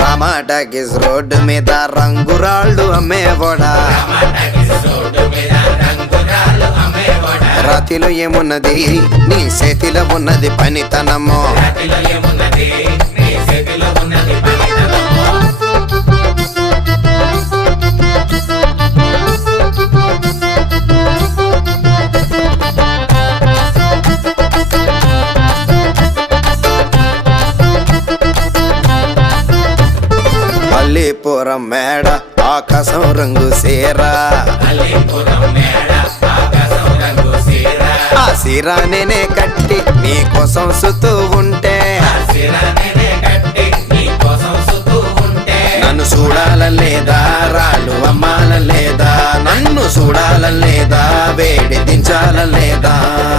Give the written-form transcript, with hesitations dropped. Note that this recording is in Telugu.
రామాటాకీస్ రోడ్డు మీద రంగురాళ్ళు అమ్మేవాడా, రాతిలో ఏమున్నది నీ చేతిలో ఉన్నది పనితనము. అల్లీపురం మేడ ఆకాశం రంగు సీరా, ఆ సీరా నేనే కట్టి నీ కోసం సుతూ ఉంటే, నన్ను చూడాలలేదా రాళ్ళు అమ్మాలలేదా, నన్ను చూడాలలేదా వేడి దించాలలేదా.